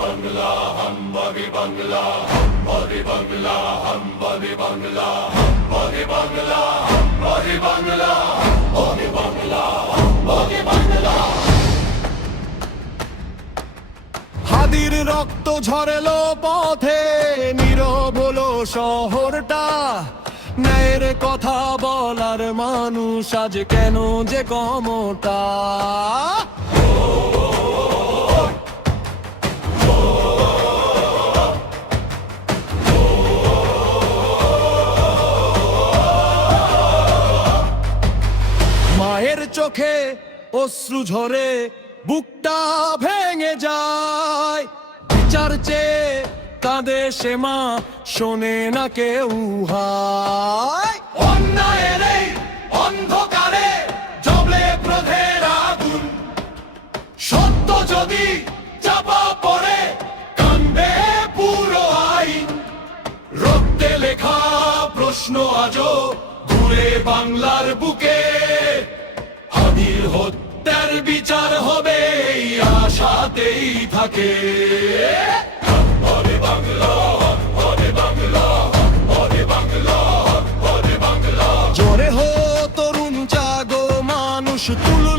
বাংলা হামবাগে বাংলা হামবাগে বাংলা হামবাগে বাংলা হামবাগে বাংলা হামবাগে বাংলা হামবাগে বাংলা হামবাগে বাংলা। হাদির রক্ত ঝরেলো পথে, নীরব হলো শহরটা। ন্যায়ের কথা বলার মানুষ আজ কেন যে কমটা। মায়ের চোখে অশ্রু ঝরে, বুকটা ভেঙে যায়। বিচার চেয়ে কাঁদে সে মা, শোনে না কেউ হায়। অন্যায়ের এই অন্ধকারে জ্বলে ক্রোধের আগুন, সত্য যদি চাপা পড়ে কান্দে পুরো আইন। রক্তে লেখা প্রশ্ন আজও ঘুরে বাংলার বুকে, হাদির হত্যার বিচার হবে এই আশাতেই থাকে। হামবাগে বাংলা হামবাগে বাংলা হামবাগে বাংলা হামবাগে বাংলা। জোরে হো তরুণ জাগো, মানুষ তুলো